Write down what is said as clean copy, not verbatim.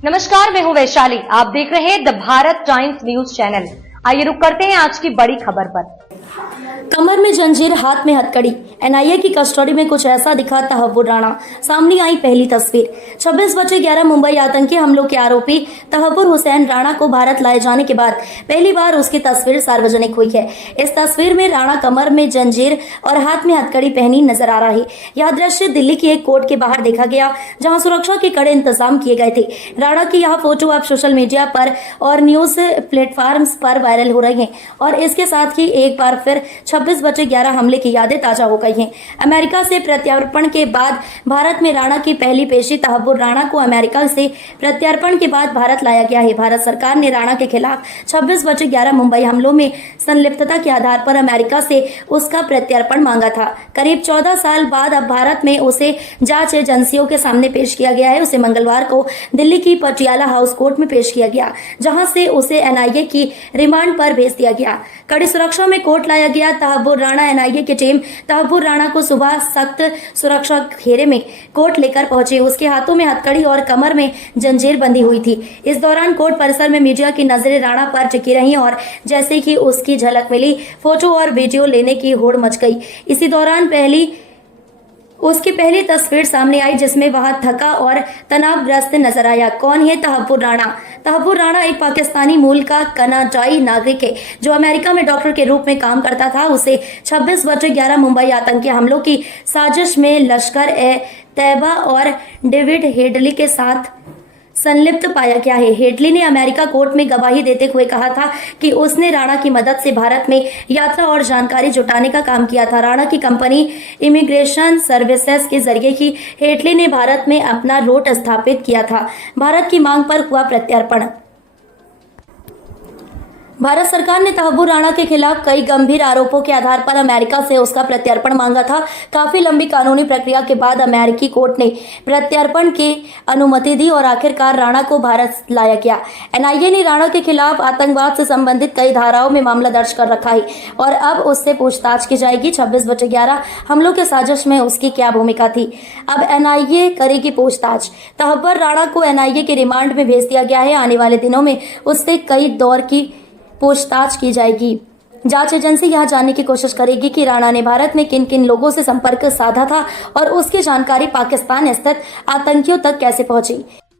नमस्कार, मैं हूं वैशाली। आप देख रहे हैं the Bharat times news channel. आइए रुक करते हैं आज की बड़ी खबर पर। कमर में जंजीर, हाथ में हथकड़ी, एनआईए की कस्टडी में कुछ ऐसा दिखा तहव्वुर राणा। सामने आई पहली तस्वीर। 26/11 मुंबई आतंकी हमलों के आरोपी तहव्वुर हुसैन राणा को भारत लाए जाने के बाद पहली बार उसकी तस्वीर सार्वजनिक हुई है। इस तस्वीर में राणा कमर में जंजीर और हाथ में हथकड़ी पहनी नजर आ रहा है। यह दृश्य दिल्ली की एक कोर्ट के बाहर देखा गया, जहां सुरक्षा के कड़े इंतजाम किए गए थे। राणा की यह फोटो अब सोशल मीडिया पर और न्यूज प्लेटफॉर्म्स पर वायरल हो रही है और इसके साथ ही एक बार फिर 26/11 हमले की यादें ताजा हो गई हैं। अमेरिका से प्रत्यार्पण के बाद भारत में राणा की पहली पेशी। तहव्वुर राणा को अमेरिका से प्रत्यार्पण के बाद भारत लाया गया है। भारत सरकार ने राणा के खिलाफ 26/11 मुंबई हमलों में संलिप्तता के आधार पर अमेरिका से उसका प्रत्यार्पण मांगा था। करीब 14 साल बाद अब भारत में उसे जांच एजेंसियों के सामने पेश किया गया है। उसे मंगलवार को दिल्ली की पटियाला हाउस कोर्ट में पेश किया गया, जहां से उसे एनआईए की रिमांड पर भेज दिया गया। कड़ी सुरक्षा में कोर्ट लाया गया। तहव्वुर राणा एनआईए की टीम तहव्वुर राणा को सुबह सख्त सुरक्षा घेरे में कोर्ट लेकर पहुंचे। उसके हाथों में हथकड़ी और कमर में जंजीर बंधी हुई थी। इस दौरान कोर्ट परिसर में मीडिया की नजरें राणा पर टिकी रहीं और जैसे ही उसकी झलक मिली, फोटो और वीडियो लेने की होड़ मच गई। इसी दौरान उसकी पहली तस्वीर सामने आई, जिसमें वह थका और तनावग्रस्त नजर आया। कौन है तहव्वुर राणा? तहव्वुर राणा एक पाकिस्तानी मूल का कनाडाई नागरिक है, जो अमेरिका में डॉक्टर के रूप में काम करता था। उसे 26/11 मुंबई आतंकी हमलों की साजिश में लश्कर-ए-तैयबा और डेविड हेडली के साथ संलिप्त पाया गया है। हेडली ने अमेरिका कोर्ट में गवाही देते हुए कहा था कि उसने राणा की मदद से भारत में यात्रा और जानकारी जुटाने का काम किया था। राणा की कंपनी इमिग्रेशन सर्विसेज के जरिए ही हेडली ने भारत में अपना रूट स्थापित किया था। भारत की मांग पर हुआ प्रत्यार्पण। भारत सरकार ने तहव्वुर राणा के खिलाफ कई गंभीर आरोपों के आधार पर अमेरिका से उसका प्रत्यार्पण मांगा था। काफी लंबी कानूनी प्रक्रिया के बाद अमेरिकी कोर्ट ने प्रत्यार्पण की अनुमति दी और आखिरकार राणा को भारत लाया गया। एनआईए ने राणा के खिलाफ आतंकवाद से संबंधित कई धाराओं में मामला दर्ज कर रखा है और अब उससे पूछताछ की जाएगी। 26/11 हमलों के साजिश में उसकी क्या भूमिका थी, अब एनआईए करेगी पूछताछ। तहव्वुर राणा को एनआईए के रिमांड में भेज दिया गया है। आने वाले दिनों में उससे कई दौर की पूछताछ की जाएगी। जांच एजेंसी यह जानने की कोशिश करेगी कि राणा ने भारत में किन किन लोगों से संपर्क साधा था और उसकी जानकारी पाकिस्तान स्थित आतंकियों तक कैसे पहुंची।